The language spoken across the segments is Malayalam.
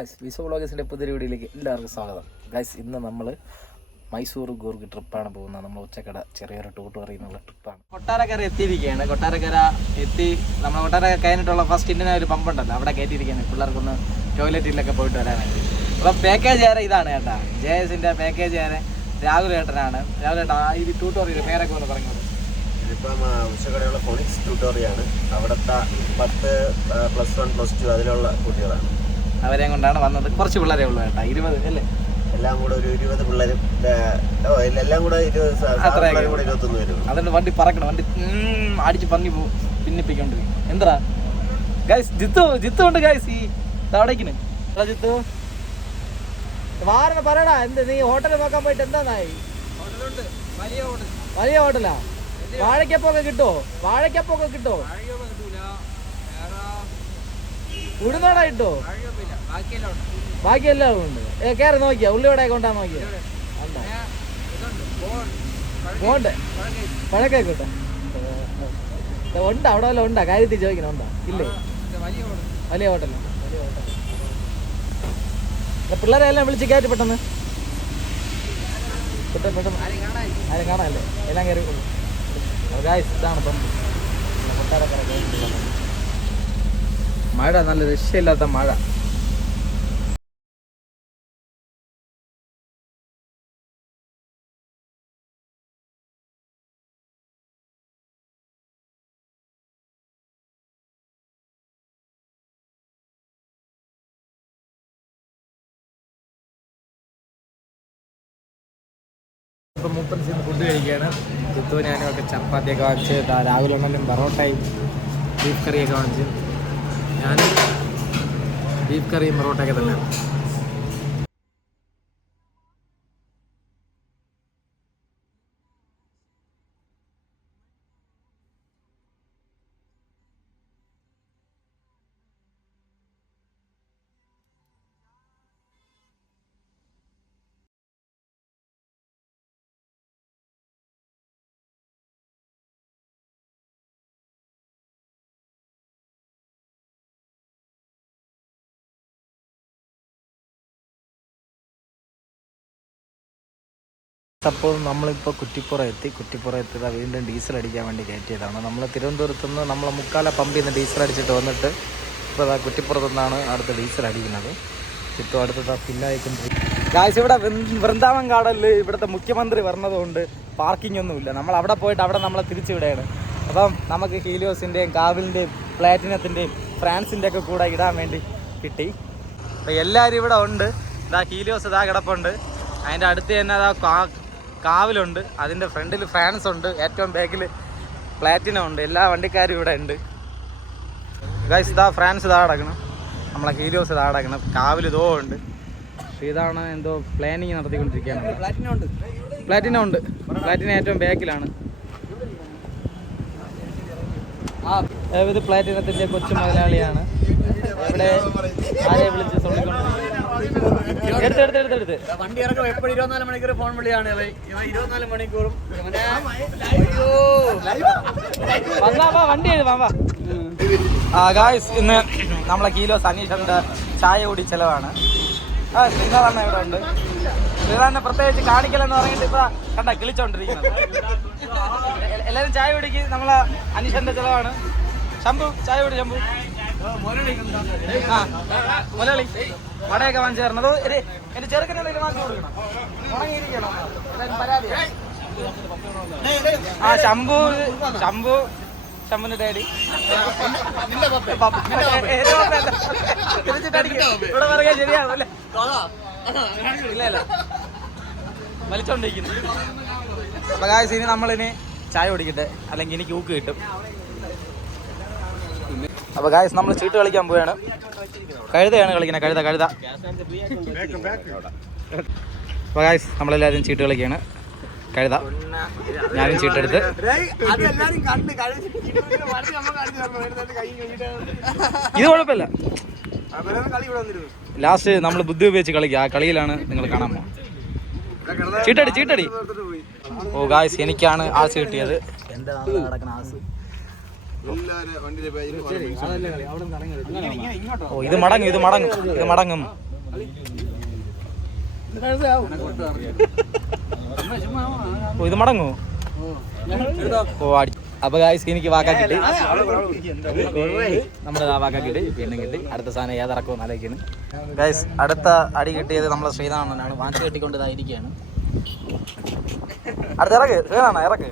ഗൈസ് വിസോ വ്ളോഗേഴ്സിന്റെ പുതിയ വീഡിയോയിലേക്ക് എല്ലാവർക്കും സ്വാഗതം. ഗൈസ് ഇന്ന് നമ്മൾ മൈസൂർ ഗൂർഗ് ട്രിപ്പാണ് പോകുന്നത്. നമ്മൾ ഉച്ചക്കട ചെറിയൊരു ടൂട്ട് പറയുന്നുള്ള ട്രിപ്പാണ്. കൊട്ടാരക്കര എത്തിയിരിക്കുകയാണ് കൊട്ടാരക്കര എത്തി നമ്മൾ കൊട്ടാരക്കര കഴിഞ്ഞിട്ടുള്ള ഫസ്റ്റ് ഇന്ത്യൻ ഒരു പമ്പുണ്ടല്ലോ അവിടെ കയറ്റിയിരിക്കുകയാണ് പിള്ളേർക്കൊന്ന് ടോയ്ലറ്റിലൊക്കെ പോയിട്ട് വരാനായിട്ട് അപ്പം പാക്കേജ് ഏറെ ഇതാണ് ചേട്ടാ ജെ എസിന്റെ പാക്കേജ് ഏറെ രാഹുൽ ഏട്ടനാണ്. രാഹുൽ ഏട്ടാ ഈ ട്യൂട്ടോറിയൽ പേരൊക്കെ ഒന്ന് പറഞ്ഞു. ഇതിപ്പം ഉച്ചകടയുള്ള ഉച്ചക്കടയുള്ള ഫോണിക്സ് ട്യൂട്ടോറിയാണ് അവിടുത്തെ പത്ത് പ്ലസ് വൺ പ്ലസ് ടു അതിലുള്ള കുട്ടികളാണ്. അവരെ കൊണ്ടാണ് വന്നത്. കുറച്ച് പിള്ളേരെ ഉള്ളു കേട്ടോ ഇരുപത് അല്ലേ? എല്ലാം കൂടെ ഒരു ഇരുപത് പിള്ളേരും എല്ലാം കൂടെ ഇരുപത്തൊന്ന് പേരും അതുകൊണ്ട് വണ്ടി പറക്കണം വണ്ടി അടിച്ച് പന്നി പോകും ഭിന്നിപ്പിക്കൊണ്ട് എന്താ? ഗൈസ് ജിത്തു ജിത്തു ഉണ്ട് ഗൈസ് ഈ അവിടേക്കിന്. ജിത്തു. വാരണ പറയടാ എന്ത് നീ ഹോട്ടൽ നോക്കാൻ പോയിട്ട് എന്താന്നായി? വലിയ ഹോട്ടലാ? വാഴക്കപ്പൊക്കെ കിട്ടുമോ വാഴക്കപ്പൊക്കെ കിട്ടോ ഉഴുന്നോടാ ഇട്ടോ ബാക്കിയെല്ലാം ഉണ്ട്. ഏ കയറി നോക്കിയാ. ഉള്ളിവിടെ കൊണ്ടാ നോക്കിയാ? പോണ്ടേ പോണ്ട് പഴക്കൊക്കെ കിട്ടോ. ഉണ്ട്. അവിടെ വല്ല ഉണ്ടാ? കാര്യത്തിൽ ചോദിക്കണം. ഉണ്ടാ? ഇല്ലേ? വലിയ ഹോട്ടൽ പിള്ളേരെ എല്ലാം വിളിച്ച് കയറ്റി പെട്ടെന്ന്. പെട്ടെന്ന് പെട്ടെന്ന്. ആരും കാണാനല്ലേ? എല്ലാം കയറി ഗായ്സ് ഇതാണ് പമ്പ് കൊട്ടാരക്കര ഗവൺമെന്റ് പമ്പ്. മഴ നല്ല രക്ഷയില്ലാത്ത മഴ. ഇപ്പം മുപ്പത് ചെന്ന് ഫുഡ് കഴിക്കുകയാണ് ജിത്തു ഞാനും ഒക്കെ ചപ്പാത്തിയൊക്കെ വാങ്ങിച്ച് രാവിലെ ഉണ്ടെങ്കിലും പൊറോട്ടയും ബീഫ് കറിയൊക്കെ വാങ്ങിച്ച്. ഞാനും ബീഫ് കറിയും പൊറോട്ടയൊക്കെ തന്നെ അപ്പോൾ നമ്മളിപ്പോൾ കുറ്റിപ്പുറം എത്തി. കുറ്റിപ്പുറം എത്തിയത് വീണ്ടും ഡീസൽ അടിക്കാൻ വേണ്ടി കയറ്റിയതാണ്. നമ്മൾ തിരുവനന്തപുരത്ത് നിന്ന് നമ്മൾ മുക്കാല പമ്പിൽ നിന്ന് ഡീസൽ അടിച്ചിട്ട് വന്നിട്ട് ഇപ്പോൾ അതാ കുറ്റിപ്പുറത്ത് നിന്നാണ് അടുത്ത് ഡീസൽ അടിക്കുന്നത്. ഇപ്പോൾ അടുത്തത് ഫില്ലായിക്കൊണ്ടിരിക്കും ഗായ്സ് ഇവിടെ വൃന്ദാവൻ ഗാർഡനിൽ ഇവിടുത്തെ മുഖ്യമന്ത്രി വരണതുകൊണ്ട് പാർക്കിംഗ് ഒന്നുമില്ല. നമ്മൾ അവിടെ പോയിട്ട് അവിടെ നമ്മളെ തിരിച്ചു വിടുകയാണ് അപ്പം നമുക്ക് ഹീലിയോസിന്റെയും കാവിലിന്റെയും പ്ലാറ്റിനത്തിന്റെയും ഫ്രാൻസിന്റെ ഒക്കെ കൂടെ ഇടാൻ വേണ്ടി കിട്ടി. അപ്പോൾ എല്ലാവരും ഇവിടെ ഉണ്ട്. ഇതാ ഹീലിയോസ് ഇതാ കിടപ്പുണ്ട്. അതിന്റെ അടുത്ത് തന്നെ അതാ കാവിലുണ്ട് അതിന്റെ ഫ്രണ്ടിൽ ഫ്രാൻസ് ഉണ്ട് ഏറ്റവും ബാക്കിൽ പ്ലാറ്റിനം ഉണ്ട് എല്ലാ വണ്ടിക്കാരും ഇവിടെ ഉണ്ട്. ഗൈസ് ഇതാ ഫ്രാൻസ് ഇതാ അടക്കണം നമ്മളെ ഹീരോസ് ഇതാ അടക്കണം കാവിൽ ഇതോ ഉണ്ട്. പക്ഷേ ഇതാണ് എന്തോ പ്ലാനിങ് നടത്തിക്കൊണ്ടിരിക്കുകയാണ്. പ്ലാറ്റിനം ഉണ്ട്. പ്ലാറ്റിനം ഏറ്റവും ബാക്കിലാണ് ഇത് പ്ലാറ്റിനത്തിന്റെ കൊച്ചു മുതലാളിയാണ്. ഇവിടെ ആരെ വിളിച്ച് തൊള്ളിക്കൊണ്ടിരിക്കുന്നത് എടുത്ത് എടുത്ത് എടുത്ത് എടുത്ത്. വണ്ടി ഇറങ്ങും എപ്പോഴും ഇരുപത്തിനാല് മണിക്കൂർ ഫോൺ വിളിയാണ്. ഇരുപത്തിനാല് മണിക്കൂറും വന്നാ വാ വണ്ടി വാ വാ. ആ ഗായ്സ് ഇന്ന് നമ്മളെ കിലോ സനീഷന്റെ ചായ കൂടി ചെലവാണ്. ആ ശ്രീനാഥണ്ണ ഇവിടെ ഉണ്ട്. ശ്രീനാഥനെ പ്രത്യേകിച്ച് കാണിക്കലെന്ന് പറഞ്ഞിട്ട് ഇപ്പൊ കണ്ട കിളിച്ചോണ്ടിരിക്കുന്നത്. എല്ലാരും ചായ കുടിക്ക്. നമ്മളെ അനീഷന്റെ ചെലവാണ്. ശംഭു ചായ കുടി ശംഭു. ആ മുലളി വടയൊക്കെ വാങ്ങിച്ചു തരണം അത് എന്റെ ചെറുക്കനെ എന്തെങ്കിലും വാങ്ങിച്ചു കൊടുക്കണം. ഉണങ്ങിയിരിക്കണം. പരാതി ആ ശംഭു ശംഭു ശംഭുന്റെ ഡാഡി. ഇവിടെ പറയാ ശരിയാവും അല്ലേ? ഇല്ല ഇല്ല. വലിച്ചോണ്ടിരിക്കുന്നു. അപ്പൊ കാശ് ഇനി നമ്മളിനി ചായ കുടിക്കട്ടെ. അല്ലെങ്കിൽ എനിക്ക് ഊക്ക് കിട്ടും. അപ്പൊ ഗായസ് നമ്മൾ ചീട്ട് കളിക്കാൻ പോവുകയാണ് കഴുതയാണ് കളിക്കുന്നത്. കഴുത കഴുത. അപ്പൊ ഗായസ് നമ്മളെല്ലാവരും ചീട്ട് കളിക്കുകയാണ്. കഴുത. ഞാനും ചീട്ടെടുത്ത്. ഇത് കുഴപ്പമില്ല. ലാസ്റ്റ് നമ്മൾ ബുദ്ധി ഉപയോഗിച്ച് കളിക്കുക. ആ കളിയിലാണ് നിങ്ങൾ കാണാൻ പോകുന്നത് ചീട്ടടി ചീട്ടടി. ഓ ഗായ്സ് എനിക്കാണ് ആസ് കിട്ടിയത്. എന്താ നടക്കണ ആസ്? ഓ ഇത് മടങ്ങും ഇത് മടങ്ങും ഇത് മടങ്ങും. ഓ ഇത് മടങ്ങോ ഓ അടി. അപ്പൊ ഗായ്സ് എനിക്ക് വാക്കാക്കിട്ട് നമ്മൾ ആ വാക്കാക്കിട്ട് പിന്നെ കിട്ടി. അടുത്ത സാധനം ഏതിറക്കും ആലോചിക്കുന്നു. ഗായ്സ് അടുത്ത അടി കിട്ടിയത് നമ്മളെ ശ്രീനാണനാണ്. വാച്ച് കെട്ടിക്കൊണ്ട് ഇതായിരിക്കുകയാണ് അടുത്ത ഇറക്ക് ശ്രീനാണ ഇറക്ക്.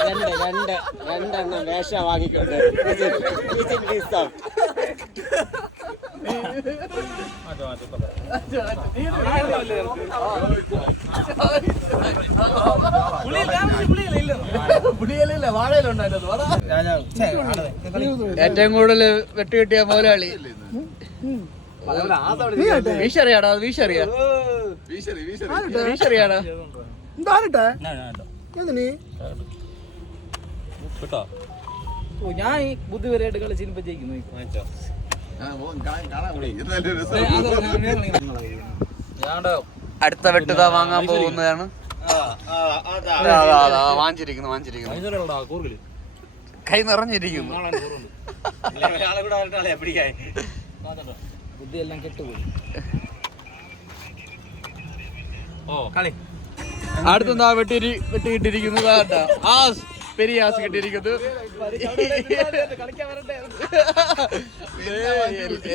രണ്ട് രണ്ട് രണ്ടെണ്ണം വേഷ വാങ്ങിക്കൊണ്ട് ഏറ്റവും കൂടുതൽ വെട്ടുകെട്ടിയ മുതലാളി. വീശറിയാടാ വീശറിയാ. വീശറിയാടാ. ഞാൻ ഈ ബുദ്ധിപരമായിട്ട് കളിച്ചിരുമ്പോ ജയിക്കുന്നു. അടുത്ത വെട്ടുക വാങ്ങാൻ പോകുന്നതാണ്. വാങ്ങിച്ചിരിക്കുന്നു വാങ്ങിച്ചിരിക്കുന്നു. കൈ നിറഞ്ഞിരിക്കുന്നു. ബുദ്ധി എല്ലാം കെട്ടുപോയി. അടുത്തെന്താ വെട്ടി വെട്ടി കിട്ടിയിരിക്കുന്നത് പെരിയാസ് ആ പെരിയ ആസ് കിട്ടിയിരിക്കുന്നത്.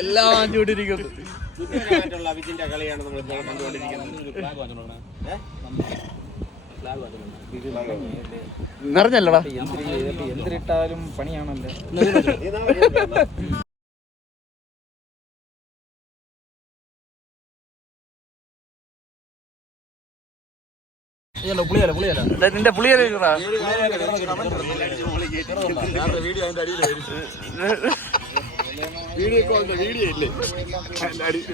എല്ലാം വാങ്ങിച്ചു വിട്ടിരിക്കുന്നു. അഭിജിന്റെ കളിയാണ് നമ്മൾ കണ്ടുകൊണ്ടിരിക്കുന്നത്. നിറഞ്ഞല്ലടാ. എന്തിരിട്ടാലും പണിയാണല്ലോ. നിന്റെ പുളിയല്ലേടാ വീഡിയോ കോളിന്റെ വീഡിയോ ഇല്ലേ അടിയിൽ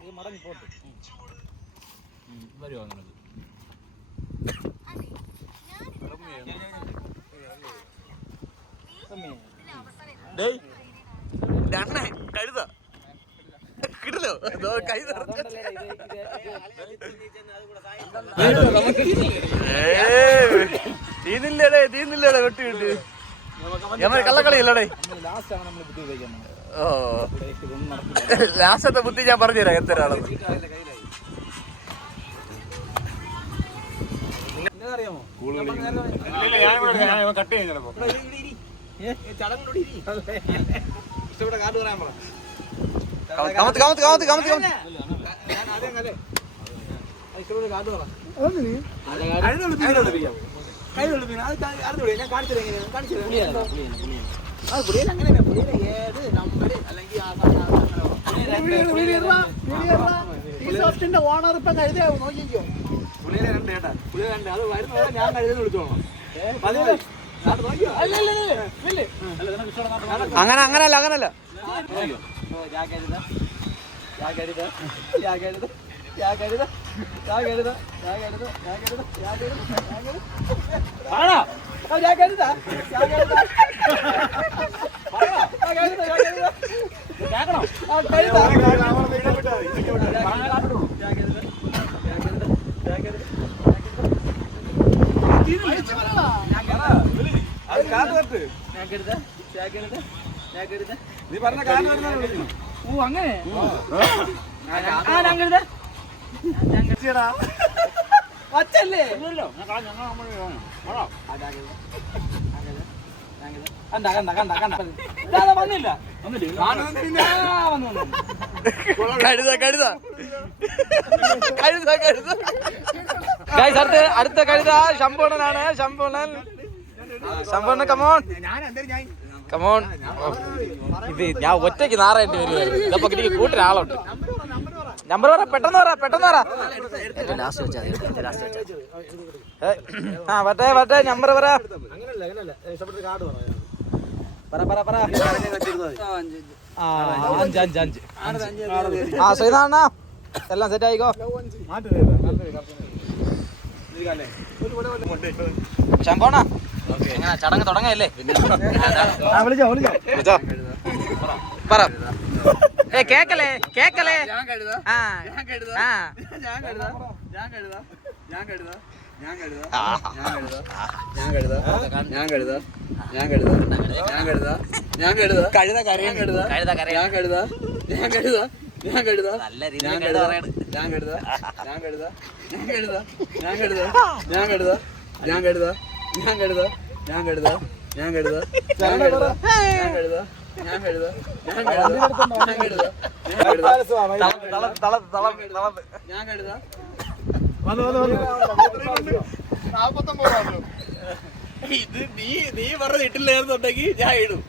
മടങ്ങി പോട്ട് വരുമോ നിനക്ക് കഴുത കിട്ടലോ കൈ തീന്നില്ലേടേ തീന്നില്ലേടേ വെട്ടി വിട്ട്. ഞമ്മ ഓ. ലാസ്റ്റത്തെ ബുദ്ധി ഞാൻ പറഞ്ഞുതരാം എത്രയാണെന്ന്. അറിയാമോ കട്ട് ഇഷ്ടപ്പെട്ട കാട് പറയാൻ പറഞ്ഞു കമത്ത് കമത്ത് കമത്ത് കമത്ത് ഇപ്പൊ ഞാൻ അങ്ങനെ അങ്ങനല്ല അങ്ങനല്ലോ. ജാഗ്രത ജാഗ്രത ജാഗ്രത ജാഗ്രത ജാഗ്രത ജാഗ്രത ജാഗ്രത ജാഗ്രത ജാഗ്രത ആണോ ജാഗ്രത ജാഗ്രത കേൾക്കണോ ജാഗ്രത ജാഗ്രത ജാഗ്രത ജാഗ്രത നീ പറഞ്ഞ കാരണം ഓ അങ്ങനെ? അച്ഛല്ലേ? കണ്ട കണ്ട കണ്ട കണ്ട. വന്നില്ല. കഴുത കഴുത. കഴുത കഴുത. ഗൈസ് അടുത്ത അടുത്ത കഴുത. ശമ്പൂണനാണ് ശമ്പൂണൻ ശമ്പൂണൻ കമോൺ ഞാൻ. കമോൺ ഇത് ഞാൻ ഒറ്റയ്ക്ക് നാറായിട്ട് വരുവായിരുന്നു. ഇതപ്പൊ എനിക്ക് കൂട്ടൊരു ആളുണ്ട് നമ്പർ പറ പെട്ടെന്ന് പറ പെട്ടെന്ന് പറ. ആ വട്ടെ നമ്പർ പറ. ആ ശ്രീനാണ എല്ലാം സെറ്റ് ആയിക്കോ? ശമ്പോണ എങ്ങനെ ചടങ്ങ് തുടങ്ങല്ലേ പറ ഏ കേക്കലേ കേക്കലേ ആ ആ കഴുത കരയും കഴുത ഞാൻ നല്ല ഞാൻ കഴുത പറയണ് കഴുതാ തളം തളം തളം തളം ഇത് നീ നീ പറഞ്ഞിട്ടില്ലായിരുന്നുണ്ടെങ്കിൽ ഞാൻ ഇടും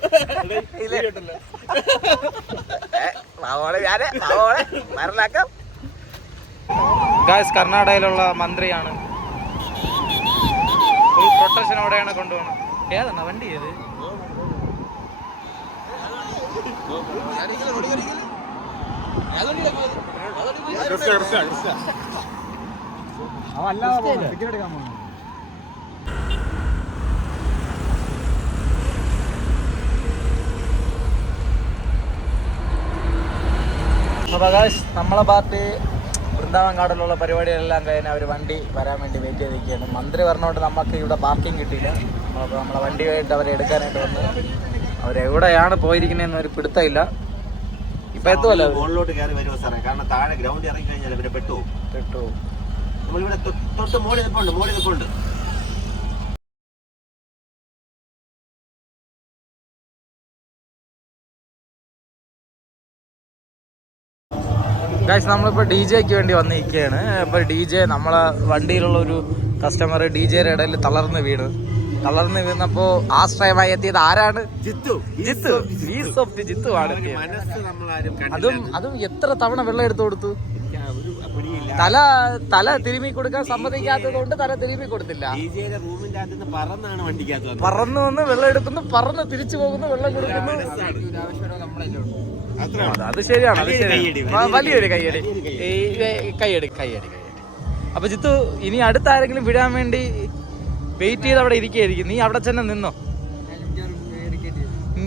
ഗായ്സ് കർണാടകയിലുള്ള മന്ത്രിയാണ്. ഫുൾ പ്രൊട്ടക്ഷനോടെയാണ് കൊണ്ടുപോകുന്നത് ഏതാണ് വണ്ടി ഏത്? അപ്പോൾ ഗായ്സ് നമ്മളെ പാർട്ടി വൃന്ദാവൻ കാടിലുള്ള പരിപാടികളെല്ലാം കഴിഞ്ഞ് അവർ വണ്ടി വരാൻ വേണ്ടി വെയിറ്റ് ചെയ്തിരിക്കുകയാണ്. മന്ത്രി പറഞ്ഞുകൊണ്ട് നമുക്ക് ഇവിടെ പാർക്കിംഗ് കിട്ടിയില്ല. അപ്പോൾ നമ്മളെ വണ്ടിയായിട്ട് അവരെ എടുക്കാനായിട്ട് വന്ന് അവരെവിടെയാണ് പോയിരിക്കുന്നതെന്ന് ഒരു പിടുത്തമില്ല. ഇപ്പം എത്തുമല്ലോ. മുകളിലോട്ട് കയറി വരുമോ സാറേ കാരണം താഴെ ഗ്രൗണ്ട് ഇറങ്ങി കഴിഞ്ഞാൽ ഇവരെ പെട്ടു പെട്ടു നമ്മളിവിടെ തൊട്ട് മോളി നിൽപ്പുണ്ട് മോളി നിൽപ്പുണ്ട്. ഗായ്സ് നമ്മളിപ്പോൾ ഡി ജെക്ക് വേണ്ടി വന്നിരിക്കുകയാണ്. അപ്പോൾ ഡി ജെ നമ്മളെ വണ്ടിയിലുള്ള ഒരു കസ്റ്റമർ ഡി ജെയുടെ ഇടയിൽ തളർന്ന് വീണ്. തളർന്ന് വീണപ്പോൾ ആശ്രയമായി എത്തിയത് ആരാണ്? ജിത്തു. ജിത്തു. ഈ സോഫ്റ്റ് ജിത്തു ആണ് അതും അതും എത്ര തവണ വെള്ളം എടുത്തു കൊടുത്തു? തല തല തിരുമി കൊടുക്കാൻ സമ്മതിക്കാത്തത് കൊണ്ട് തല തിരുമി കൊടുത്തില്ല. പറന്നു വന്ന് വെള്ളം എടുക്കുന്നു പറന്ന് തിരിച്ചു പോകുന്നു വെള്ളം കൊടുക്കുന്നു. അത് ശരിയാണ് അത് ശരിയാണ്. വലിയൊരു കൈയടി കൈയടി. ഈ കയ്യടി കയ്യടി അപ്പൊ ജിത്തു ഇനി അടുത്ത ആരെങ്കിലും വിടാൻ വേണ്ടി വെയിറ്റ് ചെയ്ത് അവിടെ ഇരിക്കുകയായിരിക്കും. നീ അവിടെ തന്നെ നിന്നോ?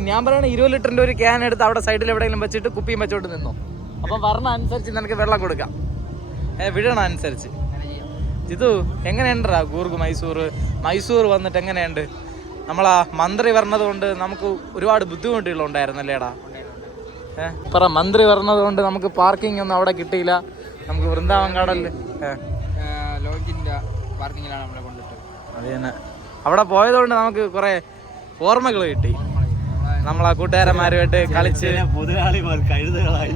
ഞാൻ പറയണ ഇരുപത് ലിറ്ററിന്റെ ഒരു ക്യാൻ എടുത്ത് അവിടെ സൈഡിൽ എവിടെയെങ്കിലും വെച്ചിട്ട് കുപ്പിയും വെച്ചോട്ട് നിന്നോ? അപ്പം പറഞ്ഞ അനുസരിച്ച് നിനക്ക് വെള്ളം കൊടുക്കാം. വിടണ അനുസരിച്ച്. ജിതു എങ്ങനെയുണ്ടാ കൂർഗ് മൈസൂർ മൈസൂർ വന്നിട്ട് എങ്ങനെയുണ്ട്? നമ്മളാ മന്ത്രി വരണത് കൊണ്ട് നമുക്ക് ഒരുപാട് ബുദ്ധിമുട്ടുകളുണ്ടായിരുന്നല്ലേടാ? പറ മന്ത്രി പറഞ്ഞത് കൊണ്ട് നമുക്ക് പാർക്കിംഗ് ഒന്നും അവിടെ കിട്ടിയില്ല. നമുക്ക് വൃന്ദാവൻ കാടൽ ഏ. ലോഡ്ജിന്റെ പാർക്കിങ്ങിലാണ് നമ്മളെ അത് തന്നെ. അവിടെ പോയതുകൊണ്ട് നമുക്ക് കുറെ ഓർമ്മകൾ കിട്ടി. നമ്മളാ കൂട്ടുകാരന്മാരുമായിട്ട് കളിച്ച്. മുതലാളിമാർ കഴുതുകളായി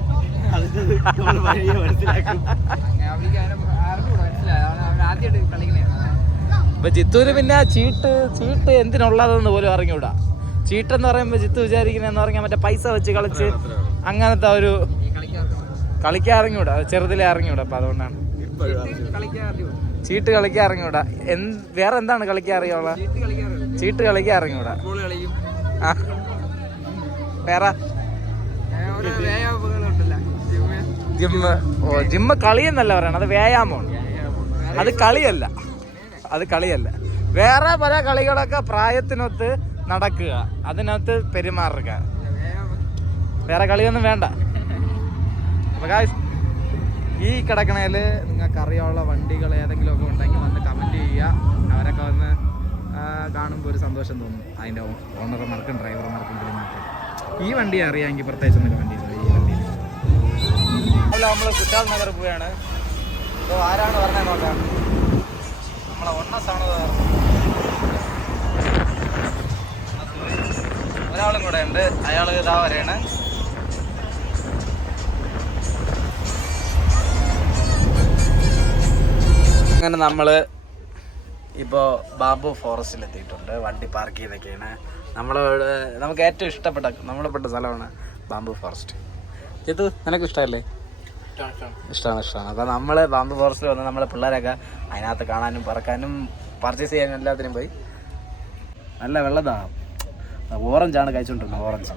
ഇപ്പൊ ചിത്തൂര് പിന്നെ ചീട്ട് ചീട്ട് എന്തിനുള്ളതെന്ന് പോലും അറിഞ്ഞൂടാ ചീട്ടെന്ന് പറയുമ്പോ ജിത്തു വിചാരിക്കുന്നതെന്ന് പറഞ്ഞാൽ മറ്റേ പൈസ വെച്ച് കളിച്ച് അങ്ങനത്തെ ഒരു കളിക്കാൻ ഇറങ്ങിവിടാ ചെറുതിലേ അറിഞ്ഞൂടാ അപ്പൊ അതുകൊണ്ടാണ്. ചീട്ട് കളിക്കാൻ ഇറങ്ങിവിടാ എന്ത് വേറെ എന്താണ് കളിക്കാൻ അറിയാവുള്ള? ചീട്ട് കളിക്കാൻ ഇറങ്ങിവിടാ കളിക്കും. വേറെ? ജിമ്മ്. ജിമ്മ്. ഓ ജിമ്മ് കളിയെന്നല്ല പറയണത് അത് വ്യായാമമാണ്. അത് കളിയല്ല. അത് കളിയല്ല. വേറെ പല കളികളൊക്കെ പ്രായത്തിനൊത്ത് നടക്കുക. അതിനകത്ത് പെരുമാറുക. വേറെ കളിയൊന്നും വേണ്ട. ഈ കിടക്കണേൽ നിങ്ങൾക്ക് അറിയാനുള്ള വണ്ടികൾ ഏതെങ്കിലും ഒക്കെ ഉണ്ടെങ്കിൽ വന്ന് കമന്റ് ചെയ്യുക. അവരൊക്കെ വന്ന് കാണുമ്പോൾ ഒരു സന്തോഷം തോന്നും. അതിന്റെ ഓണർമാർക്കും ഡ്രൈവർമാർക്കും പെരുമാറ്റം ഈ വണ്ടി അറിയാമെങ്കിൽ പ്രത്യേകിച്ച് ഒന്നും വണ്ടി ഈ വണ്ടിയിൽ നമ്മൾ കുറ്റാൽ നഗർ പോവുകയാണ് ഇപ്പോൾ ആരാണ് പറഞ്ഞത് നോക്കാം. നമ്മളെ ഒണ്ണസാണ് ഒരാളും കൂടെ ഉണ്ട്. അയാൾ ഇതാ വരെയാണ് അങ്ങനെ നമ്മൾ ഇപ്പോൾ ബാബു ഫോറസ്റ്റിൽ എത്തിയിട്ടുണ്ട് വണ്ടി പാർക്ക് ചെയ്തൊക്കെയാണ്. നമ്മളോട് നമുക്ക് ഏറ്റവും ഇഷ്ടപ്പെട്ട നമ്മളെപ്പെട്ട സ്ഥലമാണ് ബാംബു ഫോറസ്റ്റ്. ചേത്ത് നിനക്ക് ഇഷ്ടമല്ലേ ഇഷ്ടമാണ് ഇഷ്ടമാണ് അപ്പോൾ നമ്മൾ ബാംബു ഫോറസ്റ്റിൽ വന്ന് നമ്മളെ പിള്ളേരൊക്കെ അതിനകത്ത് കാണാനും പറക്കാനും പർച്ചേസ് ചെയ്യാനും എല്ലാത്തിനും പോയി. നല്ല വെള്ളതാണ് ഓറഞ്ചാണ് കഴിച്ചുകൊണ്ടിരുന്നത് ഓറഞ്ച്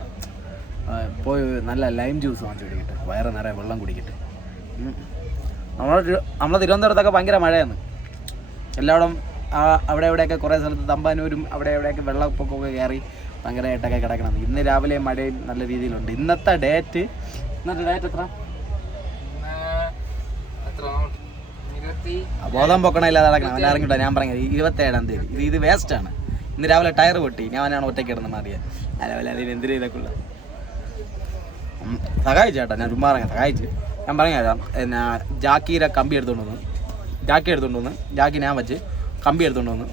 പോയി നല്ല ലൈം ജ്യൂസ് വാങ്ങിച്ചു കുടിക്കട്ടെ. വയറ് നിറയെ വെള്ളം കുടിക്കട്ടെ. നമ്മൾ നമ്മളെ നമ്മളെ തിരുവനന്തപുരത്തൊക്കെ ഭയങ്കര മഴയാണ്. എല്ലായിടം ആ, അവിടെ എവിടെയൊക്കെ കുറേ സ്ഥലത്ത് തമ്പാനൂരും അവിടെ എവിടെയൊക്കെ വെള്ളപ്പൊക്കമൊക്കെ കയറി ഭയങ്കരമായിട്ടൊക്കെ കിടക്കണം ഇന്ന് രാവിലെ മഴയും നല്ല രീതിയിലുണ്ട്. ഇന്നത്തെ ഡേറ്റ് ഇന്നത്തെ ഡേറ്റ് എത്ര? ബോധം പൊക്കണമില്ലാതെ നടക്കണം. അവൻ ഇറങ്ങിട്ടോ ഞാൻ പറഞ്ഞത് ഇരുപത്തേഴാം തീയതി. ഇത് ഇത് വേസ്റ്റാണ് ആണ്. ഇന്ന് രാവിലെ ടയർ പൊട്ടി. ഞാനാണ് ഒറ്റയ്ക്ക് ഇടുന്ന മാറിയത് അല്ല അതിന് എന്തിനു ഇതൊക്കെ ഉള്ള സഹായിച്ചു ചേട്ടാ ഞാൻ ചുമ്മാ ഇറങ്ങാം സഹായിച്ചു. ഞാൻ പറഞ്ഞുതരാം എന്നാ ജാക്കീരെ കമ്പി എടുത്തുകൊണ്ട് വന്ന്. ജാക്കി എടുത്തുകൊണ്ട് വന്ന്. ജാക്കി ഞാൻ വെച്ച് കമ്പി എടുത്തുകൊണ്ട് വന്ന്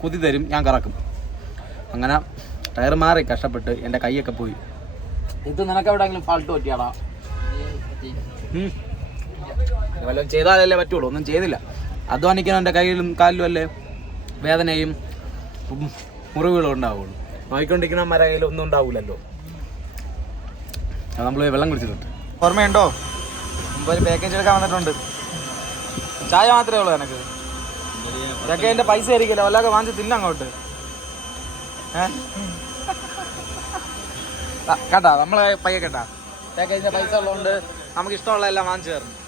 കുത്തി തരും ഞാൻ കറക്കും. അങ്ങനെ ടയർ മാറി കഷ്ടപ്പെട്ട് എന്റെ കൈയൊക്കെ പോയി. ഇത് നിനക്ക് എവിടെയെങ്കിലും ഫാൾട്ട് പറ്റിയാടാ. വല്ലതും ചെയ്താലല്ലേ പറ്റുള്ളൂ. ഒന്നും ചെയ്തില്ല. അധ്വാനിക്കണം എന്റെ കയ്യിലും കാലിലും അല്ലേ? വേദനയും ഉം, മുറിവുകളും ഉണ്ടാവുള്ളൂ. നോക്കിക്കൊണ്ടിരിക്കുന്ന മര കയ്യിൽ ഒന്നും ഉണ്ടാവില്ലല്ലോ അത് നമ്മൾ വെള്ളം കുടിച്ചിട്ടുണ്ട്. ഓർമ്മയുണ്ടോ? മുമ്പ് ഒരു പാക്കേജ് എടുക്കാൻ വന്നിട്ടുണ്ട്. ചായ മാത്രമേ ഉള്ളൂ എനിക്ക്. ഇതൊക്കെ എന്റെ പൈസ ആയിരിക്കില്ല വല്ലതൊക്കെ വാങ്ങിച്ച് തിന്ന അങ്ങോട്ട് കേട്ടാ നമ്മളെ പയ്യെ കേട്ടാ പാക്കേജിന്റെ പൈസ ഉള്ളതുകൊണ്ട് നമുക്ക് ഇഷ്ടമുള്ള എല്ലാം വാങ്ങിച്ചു തരണം.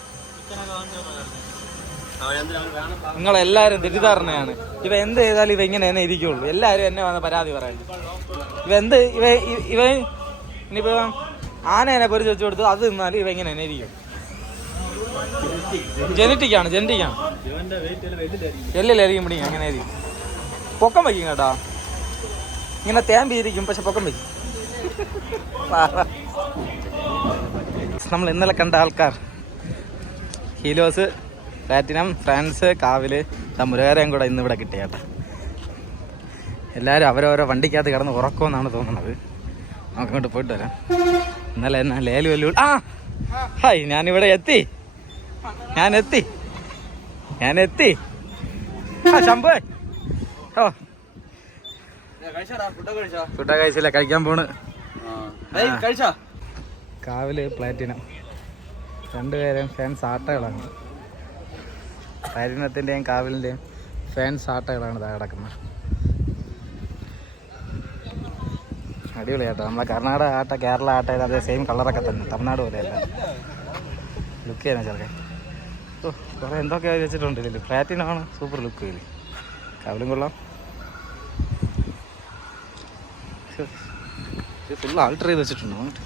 നിങ്ങളെല്ലാരും തെറ്റിദ്ധാരണയാണ്. ഇവ എന്ത് ചെയ്താലും ഇവ ഇങ്ങനെ തന്നെ ഇരിക്കുള്ളൂ. എല്ലാരും എന്നെ വന്ന് പരാതി പറയാം ഇവ എന്ത് ഇവ ഇവ ഇനിയിപ്പോ ആനേനെ പൊരിച്ച് വെച്ച് കൊടുത്തു അത് തിന്നാലും ഇവ ഇങ്ങനെ തന്നെ ഇരിക്കും. ജനറ്റിക്കാണ് ജനറ്റിക്കാണ്. എല്ലിലായിരിക്കും പിടിക്കും അങ്ങനെ ആയിരിക്കും പൊക്കം വയ്ക്കും കേട്ടാ. ഇങ്ങനെ തേമ്പിയിരിക്കും പക്ഷെ പൊക്കം വയ്ക്കും. നമ്മൾ ഇന്നലെ കണ്ട ആൾക്കാർ. ഹീലോസ് പ്ലാറ്റിനം ഫ്രാൻസ് കാവിൽ മുരുകാരെയും കൂടെ ഇന്ന് ഇവിടെ കിട്ടിയ കേട്ടോ. എല്ലാവരും അവരവരോ വണ്ടിക്കകത്ത് കിടന്ന് ഉറക്കുമെന്നാണ് തോന്നുന്നത്. നമുക്ക് ഇങ്ങോട്ട് പോയിട്ട് വരാം. ഇന്നലെ എന്നാ ലേലു വല്ലു ആ ഹായ് ഞാനിവിടെ എത്തി. ഞാൻ എത്തി ഞാൻ എത്തി ആ ശമ്പു ഓ. ഫുഡൊക്കെ കഴിച്ചില്ല? കഴിക്കാൻ പോണ്. കാവിൽ പ്ലാറ്റിനം. രണ്ടുപേരും ഫാൻസ് ആട്ടകളാണ്. പ്ലാറ്റിനത്തിന്റെയും കാവിലിന്റെയും ഫാൻസ് ആട്ടകളാണ് ഇതാ കിടക്കുന്നത് അടിപൊളിയാട്ടോ. നമ്മളെ കർണാടക ആട്ട കേരള ആട്ട അതേ സെയിം കളറൊക്കെ തന്നെ. തമിഴ്നാട് പോലെയല്ല ലുക്ക് ചെയ്യാനാ ചെറുക്കൻ. ഓ കുറേ എന്തൊക്കെ വെച്ചിട്ടുണ്ട് ഇതിൽ ഫ്ലാറ്റിനാണ് സൂപ്പർ ലുക്ക് ഇതിൽ കവലും കൊള്ളാം. ഫുൾ ആൾട്ടർ ചെയ്ത് വെച്ചിട്ടുണ്ടോ അങ്ങോട്ട്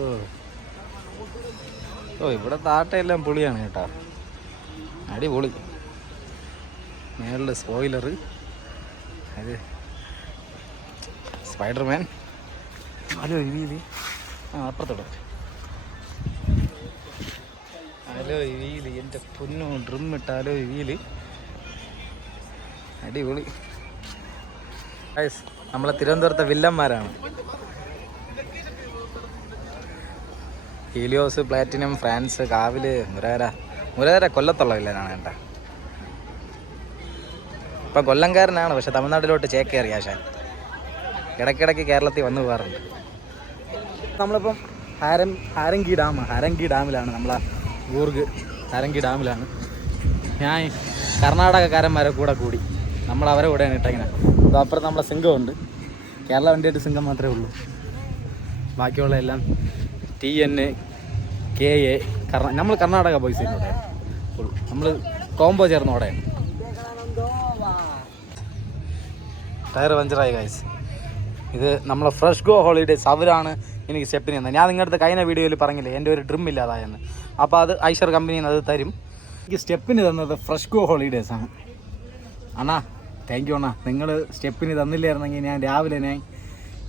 ഓ ഓ ഇവിടെ താട്ടയെല്ലാം പൊളിയാണ് കേട്ടാ. അടിപൊളി. മേളിൽ സ്പോയിലർ അത് സ്പൈഡർമാൻ. ഹലോ വീൽ ആ അപ്പുറത്തോട്ട് ഹലോ ഇവിയിൽ എന്റെ പൊന്നു ഡ്രിം ഇട്ട ഹലോ ഇവിയിൽ അടിപൊളി. നമ്മളെ തിരുവനന്തപുരത്തെ വില്ലന്മാരാണ്. ഹീലിയോസ് പ്ലാറ്റിനം ഫ്രാൻസ് കാവിൽ മുരകര. മുരകര കൊല്ലത്തുള്ള വില്ലനാണ് കേട്ടോ. ഇപ്പം കൊല്ലംകാരനാണ് പക്ഷെ തമിഴ്നാട്ടിലോട്ട് ചേക്കേറി ആശാൻ. ഇടയ്ക്കിടയ്ക്ക് കേരളത്തിൽ വന്നു പോകാറുണ്ട്. നമ്മളിപ്പം ഹാരം ഹാരങ്കി ഡാം ഹാരങ്കി ഡാമിലാണ് നമ്മളെ ഗൂർഗ് ഹാരങ്കി ഡാമിലാണ്. ഞാൻ കർണാടകക്കാരന്മാരെ കൂടെ കൂടി. നമ്മൾ അവരെ കൂടെയാണ് ഇട്ടങ്ങനെ അപ്പോൾ അപ്പുറത്ത് നമ്മളെ സിംഗമുണ്ട്. കേരള വണ്ടിയായിട്ട് സിംഗം മാത്രമേ ഉള്ളൂ. ബാക്കിയുള്ള എല്ലാം ടി എൻ കെ എ കർണ നമ്മൾ കർണാടക ബോയ്സ് ഉള്ളൂ നമ്മൾ കോംബോ ചേർന്ന കൂടെയാണ് ടയർ പഞ്ചറായി ഗൈസ് ഇത് നമ്മളെ ഫ്രഷ് ഗോ ഹോളിഡേസ് അവരാണ് എനിക്ക് സ്റ്റെപ്പിന് തന്നത്. ഞാൻ നിങ്ങളുടെ അടുത്ത് കഴിഞ്ഞ വീഡിയോയിൽ പറഞ്ഞില്ലേ എന്റെ ഒരു ഡ്രിം ഇല്ലാതായെന്ന്. അപ്പോൾ അത് ഐഷർ കമ്പനിയിൽ നിന്ന് അത് തരും. എനിക്ക് സ്റ്റെപ്പിന് തന്നത് ഫ്രഷ് ഗോ ഹോളിഡേസ് ആണ്. അണ്ണാ താങ്ക് യു അണ്ണാ. നിങ്ങൾ സ്റ്റെപ്പിന് തന്നില്ലായിരുന്നെങ്കിൽ ഞാൻ രാവിലെ ഞാൻ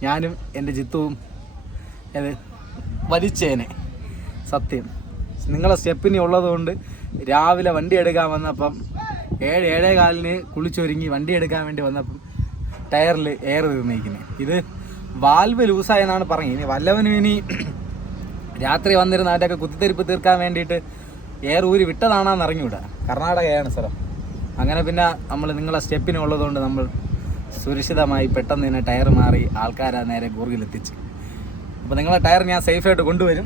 ഞാനും എന്റെ ജിത്തുവും അത് വലിച്ചേനെ. സത്യം. നിങ്ങളെ സ്റ്റെപ്പിന് ഉള്ളതുകൊണ്ട് രാവിലെ വണ്ടി എടുക്കാൻ വന്നപ്പം ഏഴ് ഏഴേ കാലിന് കുളിച്ചൊരുങ്ങി വണ്ടി എടുക്കാൻ വേണ്ടി വന്നപ്പം ടയറിൽ എയർ തീർന്നിരിക്കുന്നത് ഇത് വാൽവ് ലൂസായെന്നാണ് പറഞ്ഞത്. ഇനി വല്ലവനും ഇനി രാത്രി വന്നിരുന്ന അതിന്റെയൊക്കെ കുത്തിത്തെരിപ്പ് തീർക്കാൻ വേണ്ടിയിട്ട് എയർ ഊരി വിട്ടതാണെന്ന് അറിഞ്ഞൂടാ. കർണാടകയാണ് സ്ഥലം. അങ്ങനെ പിന്നെ നമ്മൾ നിങ്ങളെ സ്റ്റെപ്പിന് ഉള്ളതുകൊണ്ട് നമ്മൾ സുരക്ഷിതമായി പെട്ടെന്ന് തന്നെ ടയർ മാറി ആൾക്കാരെ നേരെ കൂർഗിലെത്തിച്ച് അപ്പോൾ നിങ്ങളെ ടയർ ഞാൻ സേഫായിട്ട് കൊണ്ടുവരും.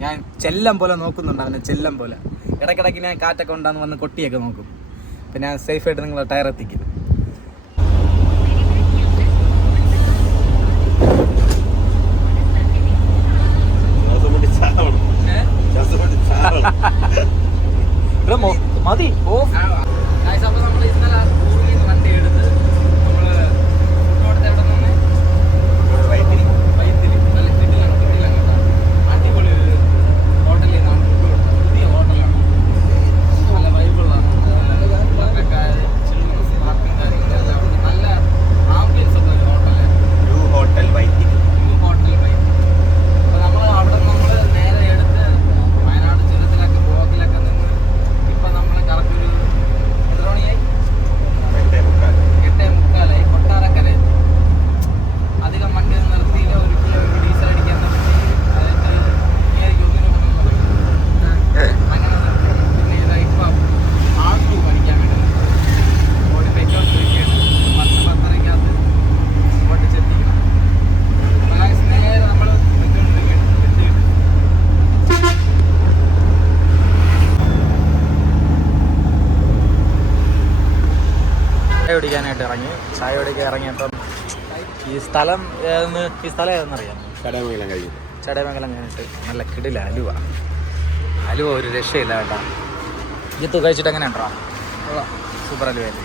ഞാൻ ചെല്ലം പോലെ നോക്കുന്നുണ്ട് അവനെ ചെല്ലം പോലെ. ഇടയ്ക്കിടയ്ക്ക് ഞാൻ കാറ്റൊക്കെ ഉണ്ടാന്ന് വന്ന് കൊട്ടിയൊക്കെ നോക്കും. അപ്പം ഞാൻ സേഫായിട്ട് നിങ്ങളെ ടയർ എത്തിക്കും. മതി ഓ കുടിക്കാനായിട്ട് ഇറങ്ങി. ചായ കുടിക്കാൻ ഇറങ്ങിയപ്പം ഈ സ്ഥലം ഏതെന്ന് ഈ സ്ഥലം ഏതെന്നറിയാം ചടയമംഗലം കഴിഞ്ഞു. ചടയമംഗലം കഴിഞ്ഞിട്ട് നല്ല കിടില അലുവ. അലുവ ഒരു രക്ഷയില്ല കേട്ടോ. ഇത് കഴിച്ചിട്ട് എങ്ങനെ ഉണ്ടോ സൂപ്പർ അലുവയല്ലേ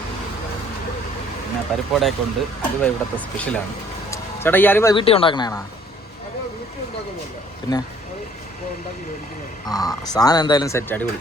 പിന്നെ പരിപ്പോടയൊക്കെ ഉണ്ട്. അലുവ ഇവിടുത്തെ സ്പെഷ്യലാണ് ചേട്ടാ ഈ അലുവ വീട്ടിൽ ഉണ്ടാക്കണേണാ പിന്നെ? ആ സാധനം എന്തായാലും സെറ്റ് അടിപൊളി.